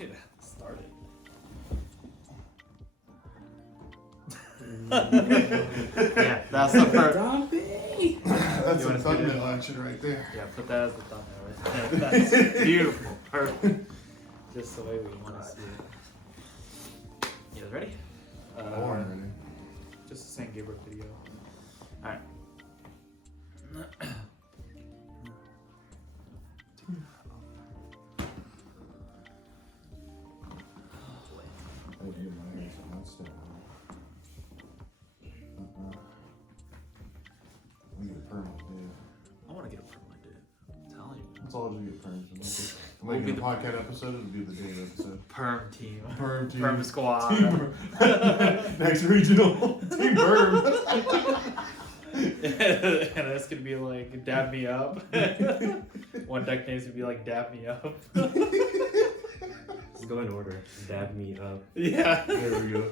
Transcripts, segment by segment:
Get started. Yeah, that's the first. That's a thumbnail action right there. Yeah, put that as the thumbnail right there. That's beautiful. Perfect. Just the way we want to see it. You guys ready? Born ready. Just a San Gabriel video. Alright. I want to get a permanent, dude. I'm telling you. That's all you get perms. Like the podcast episode, it'll be the day episode. Perm team. Perm team. Perm squad. Team Next regional. Team Perm. And that's gonna be like dab me up. One deck name's gonna be like dab me up. Let's go in order. Dab me up. Yeah. There we go.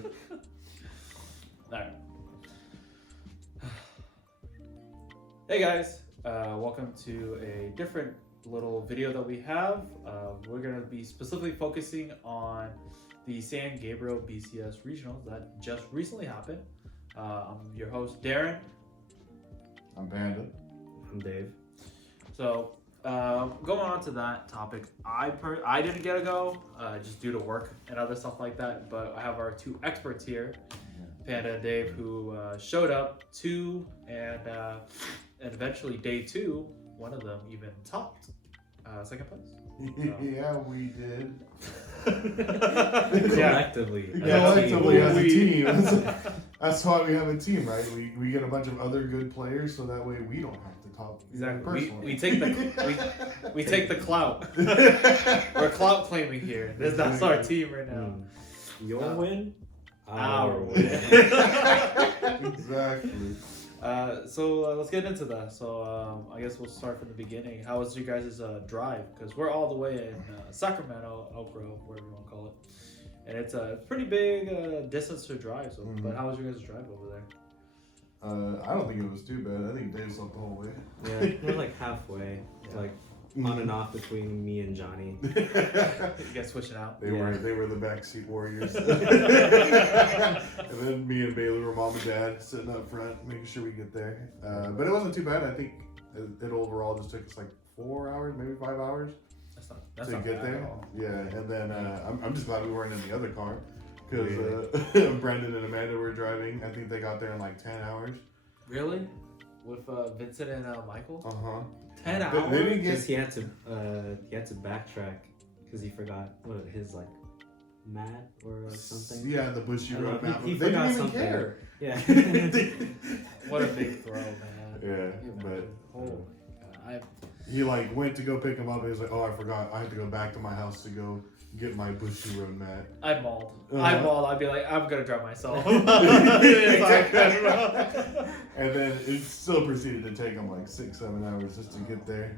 Alright. Hey guys, welcome to a different little video that we have. We're gonna be specifically focusing on the San Gabriel BCS regionals that just recently happened. I'm your host Darren. I'm Panda. I'm Dave. So going on to that topic, I didn't get to go just due to work and other stuff like that. But I have our two experts here, Panda and Dave, who showed up to and eventually day two, one of them even topped second place. So. Yeah, we did. Collectively. Collectively as a team. That's why we have a team, right? We get a bunch of other good players, so that way we don't have to top. Exactly. We take the we take the clout. We're clout claiming here. That's our team right now. Your win, our win. Exactly. So let's get into that. So I guess we'll start from the beginning. How was your guys' drive? Because we're all the way in Sacramento, Elk Grove, whatever you want to call it, and it's a pretty big distance to drive. So, but how was your guys' drive over there? I don't think it was too bad. I think Dave slept the whole way. Yeah, we're like halfway, like on and off between me and Johnny. You guys switching out? They were the backseat warriors. And then me and Bailey were mom and dad sitting up front, making sure we get there. But it wasn't too bad. I think it overall just took us like 4 hours, maybe 5 hours That's to not get bad there. at all. Yeah, and then I'm just glad we weren't in the other car because Brendan and Amanda were driving. I think they got there in like 10 hours. Really? With Vincent and Michael? 10 They hours? didn't Because get. he had to backtrack because he forgot what his like mat or like something. Yeah, the bushy I don't road know, map. he They forgot didn't even something. care. Yeah. What a big throw, man. Yeah, but Oh my God. he like went to go pick him up and he's like, oh, I forgot. I have to go back to my house to go get my bushy road mat. I mauled. Uh-huh. I'd be like, I'm gonna drive myself. And then it still proceeded to take him like 6-7 hours just to get there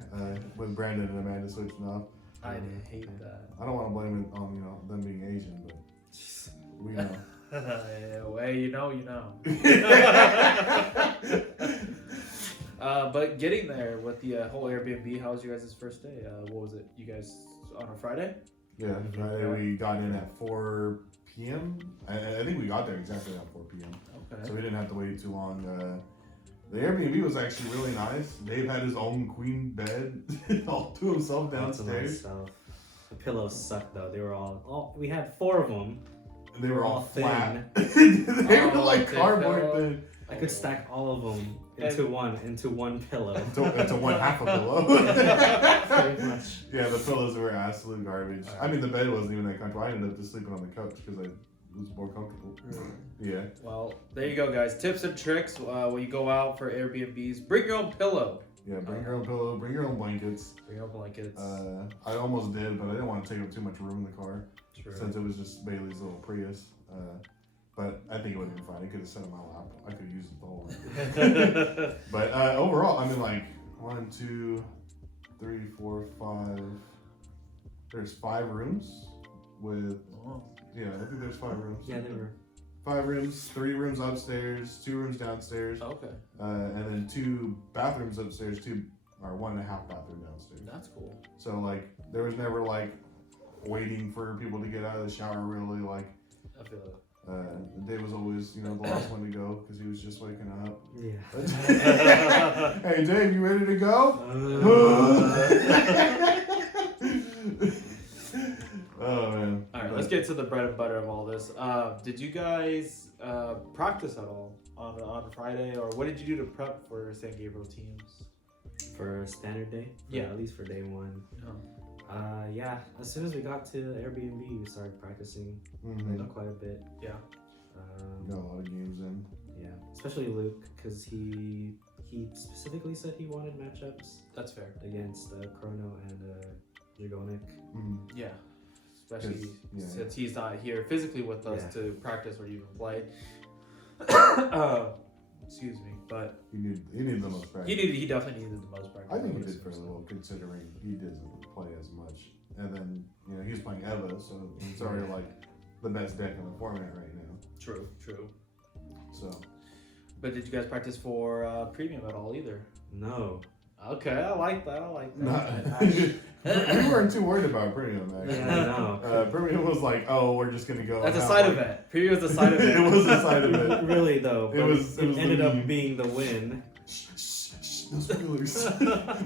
with Brandon and Amanda switching off. I hate that. I don't want to blame it on them being Asian, but we know. Hey, you know. But getting there with the whole Airbnb, how was you guys' first day? What was it? You guys on a Friday? Yeah, Friday we got in at 4 p.m. I think we got there exactly at 4 p.m. Okay. So we didn't have to wait too long. The Airbnb was actually really nice. Dave had his own queen bed all to himself downstairs. The pillows sucked though. They were all we had 4 of them. And they were all thin. flat. They were like they cardboard fell. thin. I could stack all of them into one pillow. Into one half a pillow. Pretty much. Yeah, the pillows were absolute garbage. I mean, the bed wasn't even that comfortable. I ended up just sleeping on the couch because I was more comfortable. Yeah. Well, there you go, guys. Tips and tricks when you go out for Airbnbs. Bring your own pillow. Yeah, bring your own pillow, bring your own blankets. Bring your own blankets. I almost did, but I didn't want to take up too much room in the car True. since it was just Bailey's little Prius. But I think it would have been fine. It could have sat on my lap. I could have used it the whole way. But overall, I mean, like 1, 2, 3, 4, 5. There's 5 rooms with. Yeah, I think there's 5 rooms. Yeah, they were 5 rooms, 3 rooms upstairs, 2 rooms downstairs. Okay. And then 2 bathrooms upstairs, 1.5 bathroom downstairs. That's cool. So like there was never like waiting for people to get out of the shower. Really, like I feel it. Dave was always, the last one to go because he was just waking up. Yeah. Hey, Dave, you ready to go? Oh man! All right, let's get to the bread and butter of all this. Did you guys practice at all on Friday, or what did you do to prep for San Gabriel teams? For standard day? Yeah. At least for day one. Oh. Yeah. As soon as we got to Airbnb, we started practicing quite a bit. Yeah. Got a lot of games in. Yeah. Especially Luke, because he specifically said he wanted matchups That's fair. against Chrono and Dragonic. Yeah. Especially Yeah. since he's not here physically with us Yeah. to practice or even play. Excuse me, but He needed the most practice. he definitely needed the most practice. I think he would did assume fairly so. well considering he doesn't play as much. And then he's playing Eva, so it's already like the best deck in the format right now. True. So But did you guys practice for premium at all either? No. Okay, I like that. we weren't too worried about premium actually. Yeah, no. Premium was like, oh, we're just gonna go. That's a have, side like- event. Premium was a side event. It was a side event. Really though, but It was ended the up meme. being the win. Shh, no spoilers.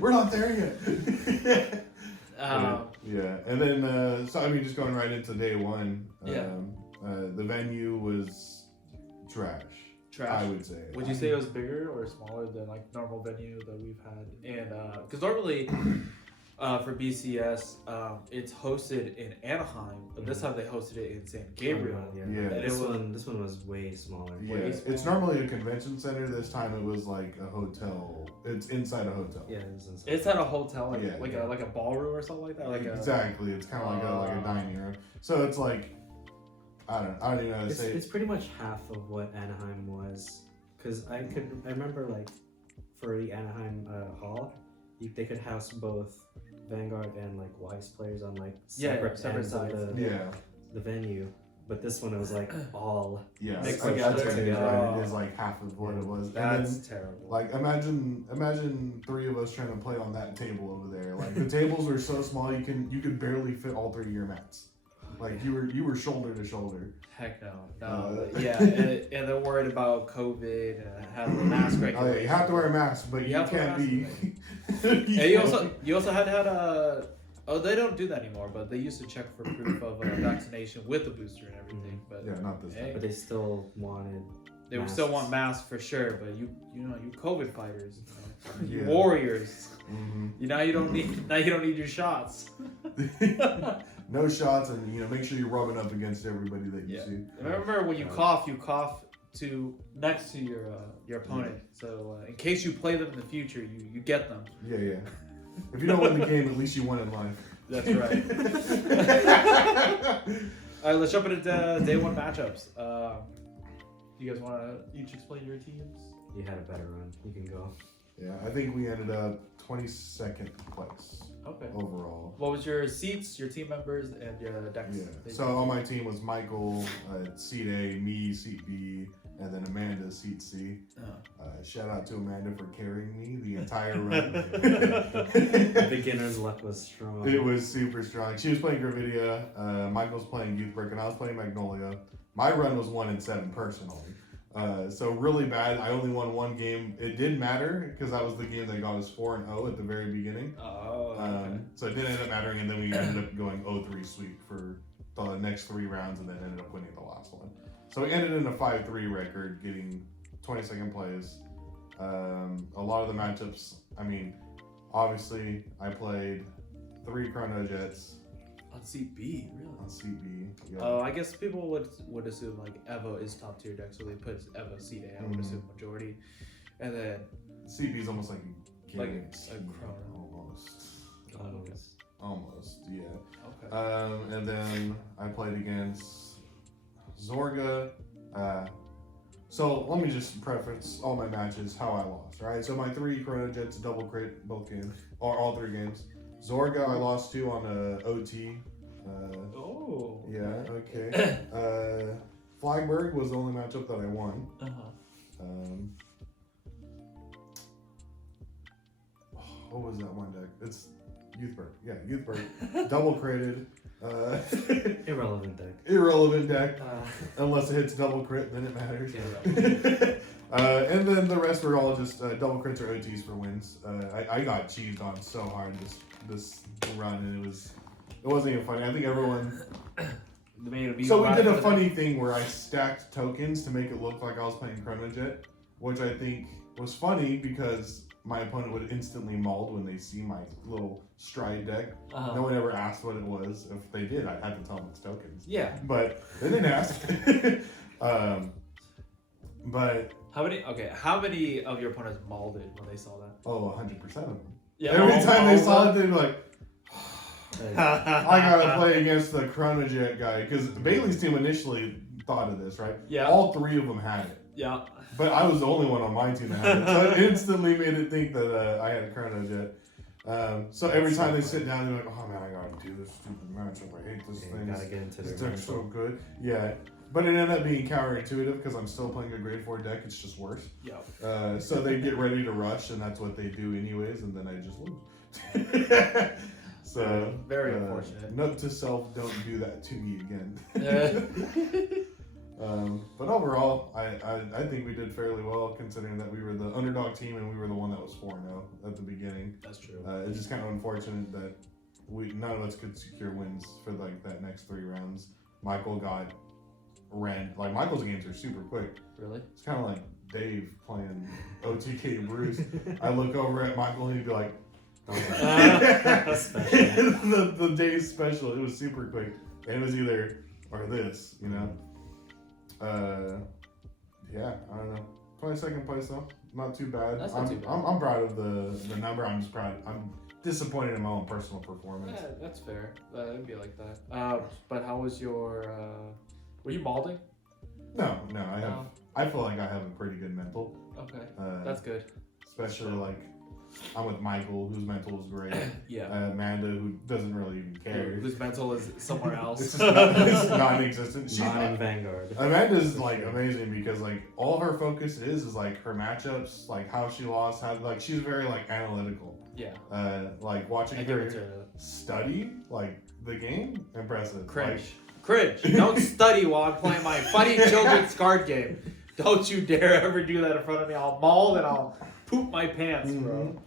We're not there yet. Yeah, and then just going right into day one. The venue was trash. I would say. Would you say it was bigger or smaller than like normal venue that we've had? And because normally for BCS, it's hosted in Anaheim, but this time they hosted it in San Gabriel. Yeah. Yeah. And This one was way smaller. Yeah, Way it's smaller. normally a convention center. This time it was like a hotel. It's inside a hotel. Yeah, it was inside. It's at a hotel, like Yeah, like a ballroom or something like that. Exactly. It's kind of like a dining room. So it's like I don't even know how to say It's it. pretty much half of what Anaheim was, because I remember like for the Anaheim hall, they could house both Vanguard and like Wise players on like separate ends of sides. the venue, but this one it was like all Yeah, Mixed that's together. what it is, Yeah. right? It is like half of what it was. And then, That's terrible. like imagine three of us trying to play on that table over there. Like the tables are so small you could barely fit all three of your mats. Like you were shoulder to shoulder. Heck no. Yeah, and they're worried about COVID and having the mask Oh, regulations. yeah, you have to wear a mask, but You you have to wear a can't be. And you also had a. Oh, they don't do that anymore, but they used to check for proof of vaccination with the booster and everything. But Yeah, not this Hey. time. but they still wanted. they would still want masks. masks for sure. But you COVID fighters, you Yeah. warriors. Mhm. Now you don't need your shots. No shots, and make sure you're rubbing up against everybody that you Yeah. see. Remember when you cough to next to your opponent. So in case you play them in the future, you get them. Yeah. If you don't win the game, at least you won in life. That's right. All right, let's jump into day one matchups. You guys want to each explain your teams? You had a better run. You can go. Yeah, I think we ended up 22nd place Okay. overall. What was your seats, your team members, and your decks? Yeah. So on my team was Michael, seat A, me, seat B, and then Amanda, seat C. Shout out to Amanda for carrying me the entire run. Beginner's luck was strong. It was super strong. She was playing Gravidia, Michael's playing Youthbrick, and I was playing Magnolia. My run was 1-7 personally. So really bad. I only won one game. It did matter because that was the game that got us 4-0 at the very beginning. Oh. Okay. So it didn't end up mattering, and then we ended up going 0-3 sweep for the next 3 rounds, and then ended up winning the last one. So we ended in a 5-3 record, getting 22nd place. A lot of the matchups, obviously I played 3 Chrono Jets On seat B, really? on CB. Yeah. Oh, I guess people would assume like Evo is top tier deck, so they put Evo seat A. I would assume majority, and then CB is almost like a Like a guarantee, Chrono. Almost, yeah. Okay. And then I played against Zorga. So let me just preface all my matches how I lost, right? So my 3 Chrono Jets double crit both games, or all 3 games. Zorga I lost to on a OT. Oh. Yeah, okay. Flagberg was the only matchup that I won. What was that one deck? Youth Bird. Double critted. Irrelevant deck. Irrelevant deck. Unless it hits double crit, then it matters. And then the rest were all just double crits or OTs for wins. I got cheesed on so hard this run, and it wasn't even funny. I think everyone. So we did a funny thing where I stacked tokens to make it look like I was playing Chronojet, which I think was funny because my opponent would instantly mauled when they see my little stride deck. No one ever asked what it was. If they did, I had to tell them it's tokens. Yeah. But they didn't ask. But how many of your opponents mauled it when they saw that? 100% of them. Yeah. Every time they saw it, they'd be like, I gotta play against the Chronojet guy. Because Bailey's team initially thought of this, right? Yeah. All three of them had it. Yeah. But I was the only one on my team that had it. So it instantly made it think that I had a Chronojet. So every time they sit down, they're like, oh man, I gotta do this stupid matchup. I hate this thing. Gotta get into This their deck's so good. Yeah. But it ended up being counterintuitive because I'm still playing a grade 4 deck. It's just worse. Yeah. So they get ready to rush, and that's what they do anyways, and then I just lose. So very unfortunate. Note to self: don't do that to me again. Yeah. But overall, I think we did fairly well considering that we were the underdog team and we were the one that was 4-0 at the beginning. That's true. It's just kind of unfortunate that none of us could secure wins for like that next 3 rounds. Michael Michael's games are super quick. Really? It's kind of like Dave playing OTK Bruce. I look over at Michael and he'd be like, the Dave special. It was super quick. And it was either or this, you know. Yeah, I don't know. 22nd place though, not too bad. That's not too bad. I'm proud of the number. I'm just proud. I'm disappointed in my own personal performance. Yeah, that's fair. It'd be like that. But how was your? Were you malding? No, I feel like I have a pretty good mental. Okay, that's good. Especially like I'm with Michael, whose mental is great. Yeah. Amanda, who doesn't really even care. Whose mental is somewhere else. It's non-existent. She's not in Vanguard. Amanda's like amazing because like all her focus is like her matchups, like how she lost, how like she's very like analytical. Yeah. Like watching I give her it to her. study like the game, impressive. Cringe. Like, Cringe. Don't study while I'm playing my funny children's card game. Don't you dare ever do that in front of me. I'll maul and I'll poop my pants, bro.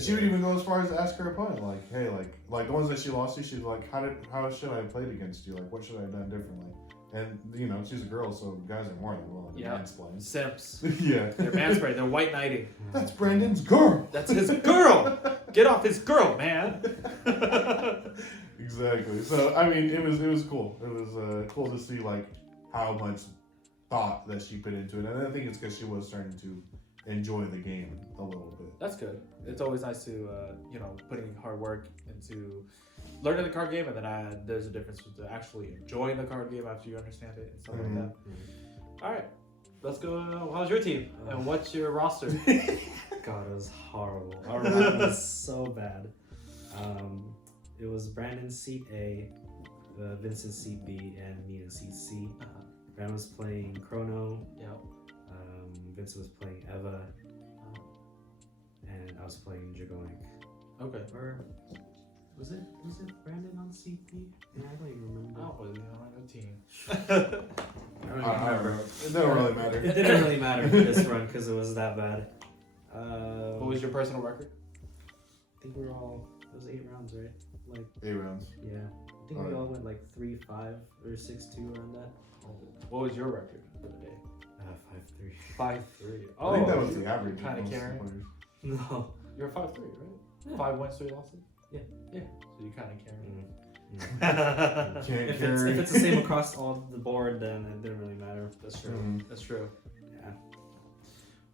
She would even go as far as to ask her opponent, like, hey, like the ones that she lost to, she's like, how should I have played against you? Like, what should I have done differently? And you know, she's a girl, so guys are more than willing to mansplain. Simps. Yeah. They're mansplaining. They're white knighting. That's Brandon's girl. That's his girl. Get off his girl, man. Exactly. So I mean, it was cool. It was cool to see like how much thought that she put into it, and I think it's because she was starting to enjoy the game a little bit. That's good. It's always nice to putting hard work into learning the card game, and then there's a difference with actually enjoying the card game after you understand it and stuff like that. All right, let's go. How's your team and what's your roster? God, it was horrible. Our run was so bad. It was Brandon seat A, Vincent seat B, and me in seat C. Brandon was playing Chrono. Yep. Vincent was playing Eva. And I was playing Jagoink. Okay. Or was it Brandon on seat B? Yeah, I don't even remember. Oh, well, you're on a team. I don't remember. It doesn't really matter. It didn't really matter for this run because it was that bad. What was your personal record? I think it was 8 rounds, right? Like 8 rounds. Yeah. I think we all went like 3-5 or 6-2 around that. What was your record for the day? 5-3. 5-3. I think that was the average. Kind of carrying. No. You're 5-3, right? Yeah. 5 wins, 3 losses? Yeah. Yeah. So you kind of carrying. Can't If carry. it's the same across all the board, then it didn't really matter. That's true. That's true. Yeah.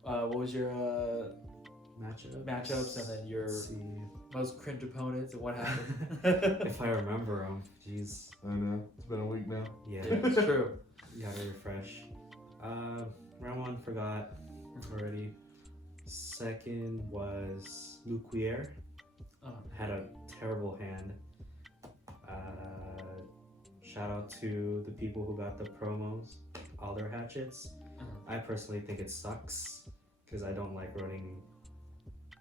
What was your Matchups and then your Let's see. most cringe opponents and what happened? If I remember them, jeez. I know. It's been a week now. Yeah. Yeah, it's true. You gotta refresh. Round 1 forgot already. Second was Luquier. Had a terrible hand. Shout out to the people who got the promos, all their hatchets. I personally think it sucks because I don't like running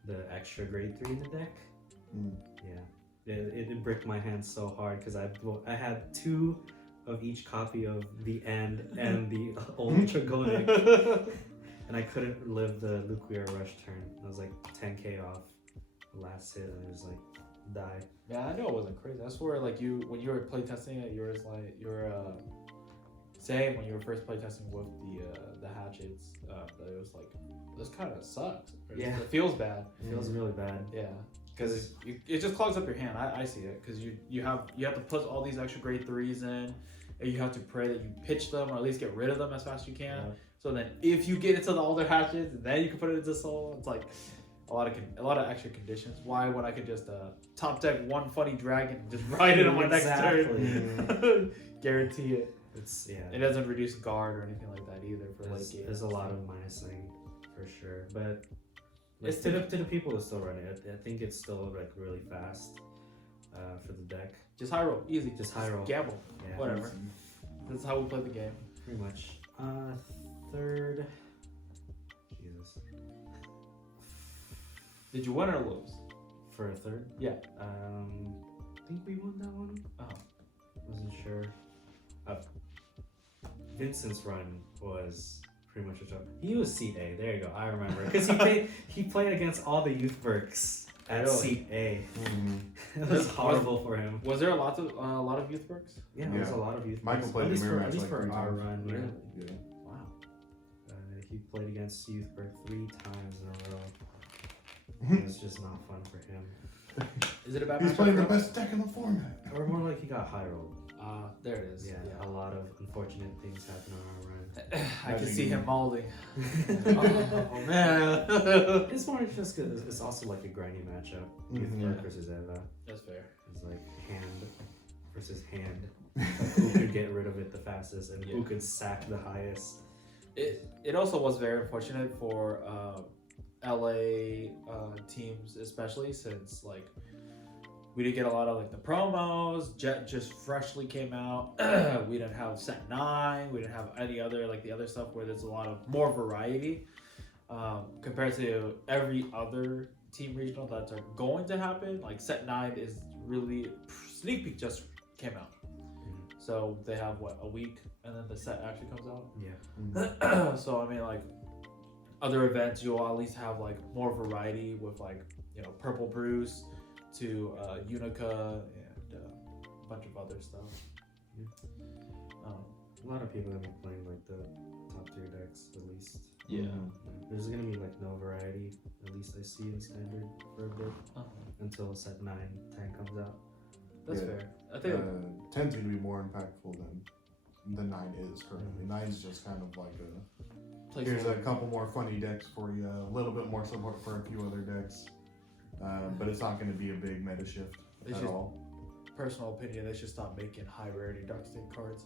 the extra grade 3 in the deck. Yeah. it bricked my hand so hard because I had 2 of each copy of the End and the Old Dragonic, and I couldn't live the Luquier Rush turn. I was like 10k off the last hit, and it was like die. Yeah, I know it wasn't crazy. I swear, like when you were playtesting it, you were saying when you were first playtesting with the hatchets, that it was like this kind of sucks. Yeah. It feels bad. It feels really bad. Yeah, because it just clogs up your hand. I see it because you have to put all these extra grade 3s in, and you have to pray that you pitch them or at least get rid of them as fast as you can. Yeah. So then, if you get into the older hatchets, then you can put it into soul. It's like a lot of extra conditions. Why when I could just top deck one funny dragon and just ride it on my next turn? Guarantee it. It doesn't reduce guard or anything like that either for late game. There's a lot of minusing for sure, but it's to the people who still run it. I think it's still like really fast for the deck. Just high roll, easy. Just high roll. Gamble, Yeah, whatever. That's how we play the game. Pretty much. Third. Jesus. Did you win or lose? For a third? Yeah. I think we won that one. Oh. Wasn't sure. Vincent's run was pretty much a joke. He was seat A. There you go. I remember because he played against all the youth Burks at Really? seat A. Mm-hmm. It was horrible for him. Was there a lot of youth works? Yeah, there was a lot of youth Michael Burks. played At least the mirror for, match at least like for 3 our times. run. Yeah. Yeah. Wow. He played against youth Burke 3 times in a row. It was just not fun for him. Is it a bad He's matchup playing the for him? best deck in the format. Or more like he got high rolled. There it is. Yeah, a lot of unfortunate things happen on our run. I can see him molding. Oh man. It's more just because it's also like a grindy matchup. Youth Mhm. Burke versus Eva. That's fair. It's like hand versus hand. Like who could get rid of it the fastest and who could sack the highest. It also was very unfortunate for LA teams, especially since like we didn't get a lot of like the promos. Jet just freshly came out. We didn't have set 9. We didn't have any other like the other stuff where there's a lot of more variety compared to every other team regional that are going to happen. Like set 9 is really sneak peek just came out, so they have a week and then the set actually comes out. Yeah. So I mean like other events you'll at least have like more variety with like Purple Bruce to Unica and a bunch of other stuff. A lot of people have been playing like the top tier decks at least. Yeah. There's gonna be like no variety, at least I see in standard for a bit until set 9, 10 comes out. That's fair. I think 10's gonna be more impactful than 9 is currently. 9's just kind of like here's a couple more funny decks for you, a little bit more support for a few other decks, but it's not going to be a big meta shift at all. Personal opinion, they should stop making high rarity dark state cards.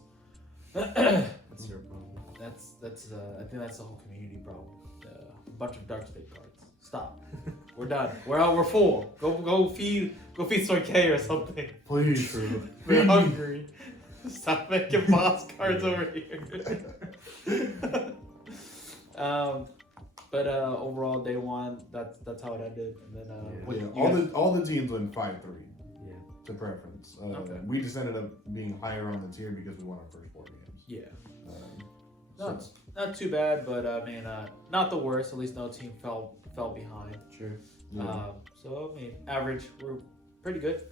That's your problem. That's I think that's the whole community problem. A bunch of dark state cards. Stop. We're done. We're out. We're full. Go feed Soy K or something. Please. True. We're hungry. Stop making boss cards over here. But overall, day 1, that's how it ended. And then all the teams went 5-3. Yeah. To preference. Okay. We just ended up being higher on the tier because we won our first 4 games. Yeah. So, Not too bad, but I mean, not the worst. At least no team fell behind. True. yeah. So I mean, average. We're pretty good.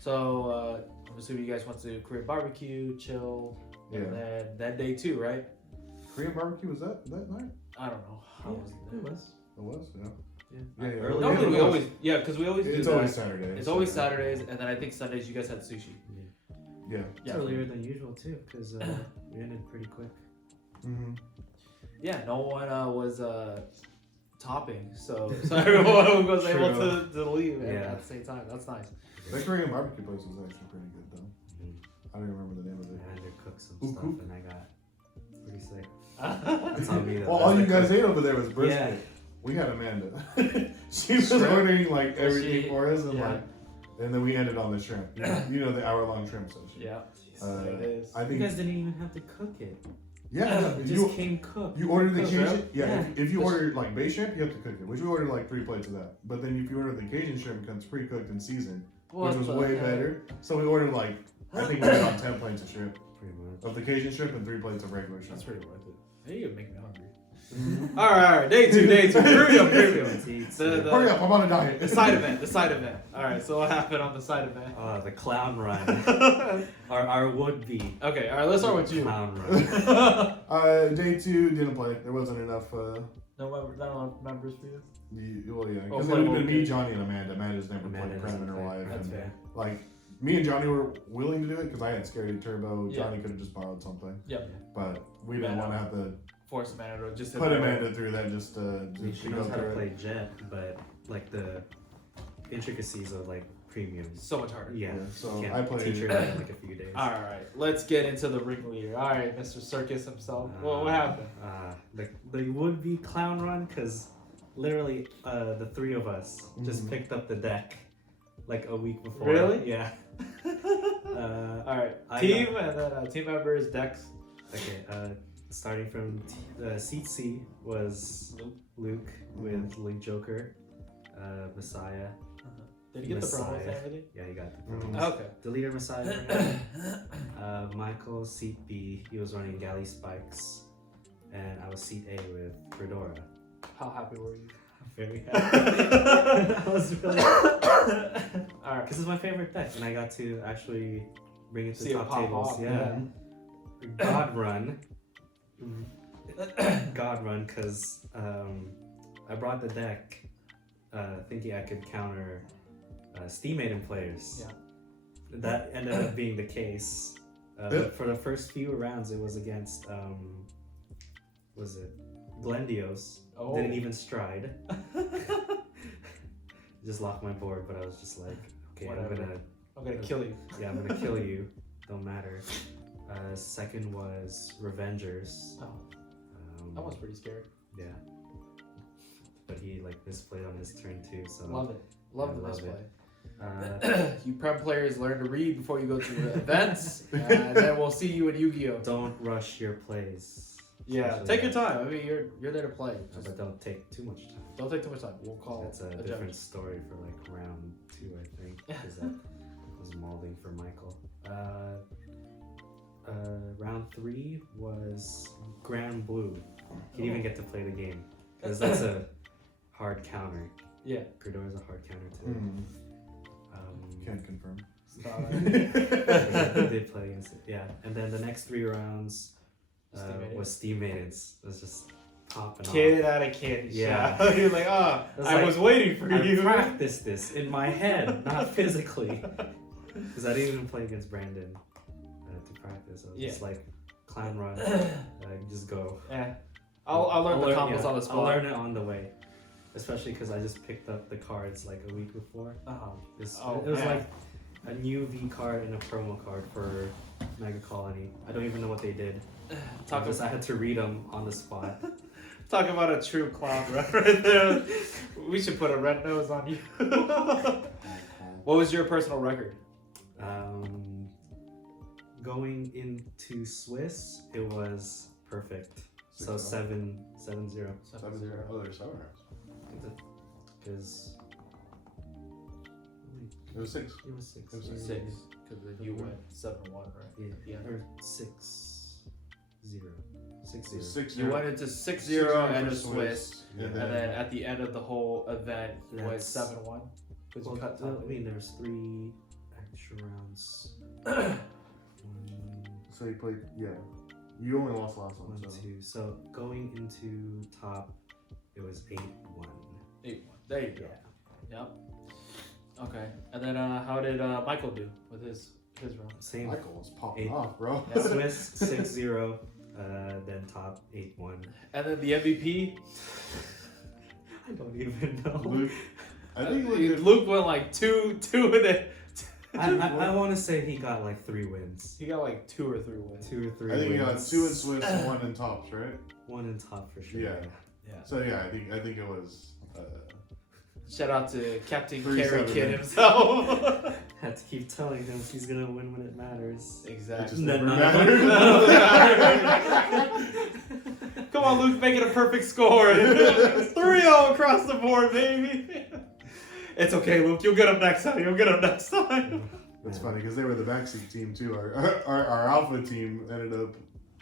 So I'm assuming you guys went to Korean barbecue, chill, and then day 2, right? Korean barbecue was that night? I don't know. I wasn't there. It was. It was, yeah. Yeah. Yeah, Early- Normally we it was. always because we always do It's that. always Saturdays. It's always Saturdays, and then I think Sundays you guys had sushi. Yeah. It's earlier than usual too, because we ended pretty quick. Mm-hmm. Yeah, no one was topping, so everyone was able to leave at the same time. That's nice. The Korean barbecue place was actually pretty good though. I don't remember the name of it. I had to cook some Oop, stuff, oop. and I got pretty sick. That's on me though. Well, That's all you like guys cook- ate over there was brisket. Yeah. We had Amanda. She was Shrimp? ordering like everything for us, and Yeah. and then we ended on the shrimp. You know, the hour-long shrimp session. Yeah, Uh, it is. I You think. guys didn't even have to cook it. Yeah, It you, just came cooked. you ordered the Cooked Cajun. shrimp? Yeah, Yeah. if you ordered like bay shrimp, you have to cook it. Which we ordered like 3 plates of that. But then if you order the Cajun shrimp, it comes pre-cooked and seasoned. What which was the way heck? better. So we ordered like, I think we got 10 plates of shrimp, Pretty much. of the Cajun shrimp and 3 plates of regular shrimp. That's pretty worth it. Hey, you make me hungry. All right. Day two. Premium. Hurry up, I'm on a diet. The side event. All right. So what happened on the side event? The clown run. our would be. Okay. All right. Let's start with you. Clown run. Day 2 didn't play. There wasn't enough. Not enough members for you. Well, yeah, Oh, because it would have been me, okay. Johnny, and Amanda. Amanda's never Amanda played Prem in her doesn't play. life. That's And, fair. like, me and Johnny were willing to do it because I had Scary Turbo. Yeah. Johnny could have just borrowed something. Yep. But we didn't want to have to Force Amanda to just put Amanda through that just to She go knows how to through play it. Jet, but like the intricacies of like premium. so much harder. Yeah. So you I can't played. teach her that in like a few days. All right. Let's get into the ringleader. All right, Mr. Circus himself. What happened? The would be clown run because literally the 3 of us just picked up the deck like a week before. Really? Yeah. All right. Team and then team members, decks. Okay. Starting from seat C was Luke with Link Joker, Messiah. Did he get the promo Messiah. thing? Yeah, he got the Mhm. promos. Okay. Deleter Messiah for him. Michael, seat B, he was running Galley Spikes. And I was seat A with Fedora. How happy were you? Very happy. I was really All right. because it's my favorite deck, and I got to actually bring it to See it top pop tables. off, Yeah. God Run. God Run, because I brought the deck thinking I could counter Steam Maiden players. Yeah. That ended up being the case. For the first few rounds, it was against was it Glendios? Oh. Didn't even stride. Just locked my board, but I was just like, okay, Whatever. I'm gonna kill you. I'm gonna kill you. Don't matter. Second was Revengers. Oh, that was pretty scary. Yeah. But he like misplayed on his turn too, so Love it. Love the love display. You Prem players learn to read before you go to the events, and then we'll see you in Yu-Gi-Oh. don't rush your plays. Yeah, Especially take your that. time. I mean, you're there to play. Just But don't take too much time. don't take too much time. We'll call That's a a different judge. story for like round 2, I think, because that was molding for Michael. Round 3 was Grand Blue. He didn't even get to play the game because that's a hard counter. Yeah. Gridor is a hard counter too. Can't confirm. He did play against it. Yeah, and then the next 3 rounds Steam Maidens. was Steam Maidens. It was just popping Kid off. out of candy Yeah. shop. You're like, I was waiting for I you. practiced this in my head, not physically, because I didn't even play against Brandon to practice. I was just like, clown run, just go. Yeah. I'll learn the combos on the spot. I'll learn it on the way, especially because I just picked up the cards like a week before. It was man. like a new V card and a promo card for Megacolony. I don't even know what they did. I had to read them on the spot. Talk about a true clown right there. We should put a red nose on you. What was your personal record? Going into Swiss, it was perfect. So 7-0. 7-0. Oh, there's 7 rounds. Because It was 6. it was 6. It was 6. Because you went 7-1, right? Yeah. Yeah. Or 6-0. 6-0. 6. You went into 6-0 and a Swiss. And And then at the end of the whole event, you went That's- 7-1. Because you cut time. I mean, there's 3 extra rounds. So you played, yeah. You only lost last one. 1, So. 2. So going into top, it was 8-1. 8-1. There you go. Yeah. Yep. Okay. And then how did Michael do with his round? Same. Michael was popping 8. off, bro. Yeah. Swiss 6-0. Then top 8-1. And then the MVP? I don't even know. Luke, I think Luke went like 2 and then I want to say he got like 3 wins. he got like 2 or 3 wins. 2 or 3 I think wins. you got 2 in Swiss, 1 in tops, right? 1 in top for sure. Yeah. Yeah. So yeah, I think it was. Shout out to Captain 3-7 Carry Kid then. himself. Had to keep telling him he's gonna win when it matters. It Exactly. just No, never no, mattered. Come on, Luke, make it a perfect score. 3-0 across the board, baby. It's okay, Luke. You'll get him next time. You'll get him next time. It's funny because they were the backseat team too. Our alpha team ended up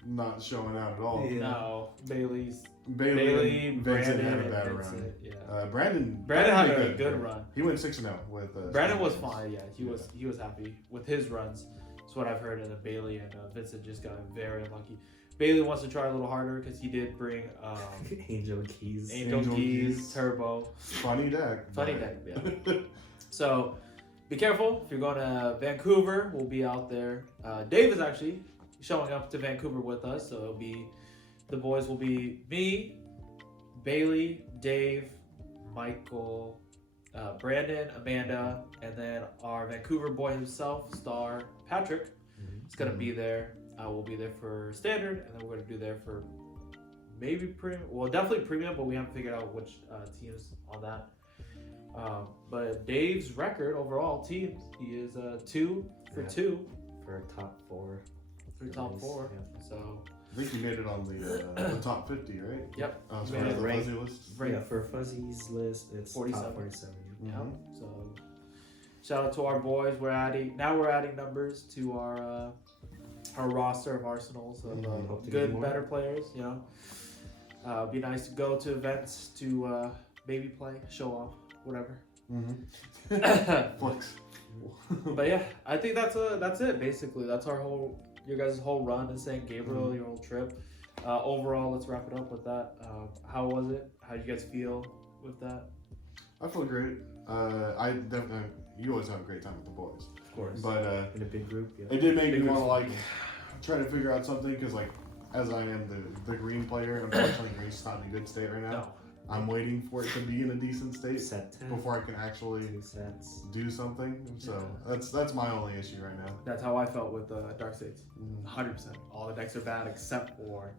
not showing out at all. Yeah. No, Bailey, Bailey and Vincent Brandon, had a and bad Vincent, run. Yeah. Brandon had did a good run. He went 6-0 with. Brandon was Stanley. fine. Yeah, he was happy with his runs. That's what I've heard. And then Bailey and Vincent just got very unlucky. Bailey wants to try a little harder because he did bring Angel Keys. Angel Keys, Turbo. Funny deck. Funny deck, yeah. So be careful if you're going to Vancouver. We'll be out there. Dave is actually showing up to Vancouver with us, so it'll be the boys will be me, Bailey, Dave, Michael, Brandon, Amanda, and then our Vancouver boy himself, Star Patrick. Is gonna be there. We'll be there for standard, and then we're gonna do there for maybe premium. Well, definitely premium, but we haven't figured out which teams on that. But Dave's record overall teams, he is 2 for 2 for top 4. for top 4. Yeah. So I think you made it on the top 50, right? Yep. As You far made as it the right. fuzzy list. Right. Yeah, for Fuzzy's list, it's 47. top 47. yeah. Mhm. So shout out to our boys. We're adding numbers to our roster of arsenals of Hope to good, get more. better players. You know, be nice to go to events to maybe play, show off, whatever. Flex. But yeah, I think that's it basically. That's your guys' whole run in San Gabriel, your whole trip. Overall, let's wrap it up with that. How was it? How did you guys feel with that? I feel great. I definitely. You always have a great time with the boys. Of course. But in a big group, yeah. it did make me Big want to group. like try to figure out something because like as I am the green player, unfortunately green's not in a good state right now. No. I'm waiting for it to be in a decent state Set 10. before I can actually 2 sets. do something. So that's my only issue right now. That's how I felt with Dark States. Mhm. 100%. All the decks are bad except for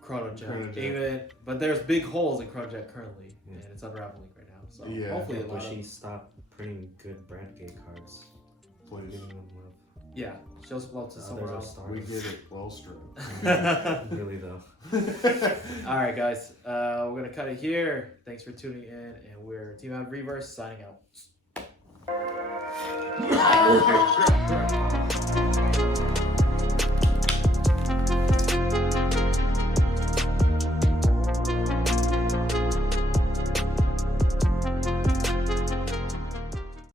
Chrono Jet. Chronojet. But there's big holes in Chrono Jet currently, Yeah. and it's unraveling right now. So Yeah. hopefully a lot Bushy of, stop printing good brand gate cards. Please. Giving them love. yeah, show some love to somewhere Others are else. starving. We get it. Well struck. Really though. All right, guys, we're gonna cut it here. Thanks for tuning in, and we're Team Have Reverse signing out.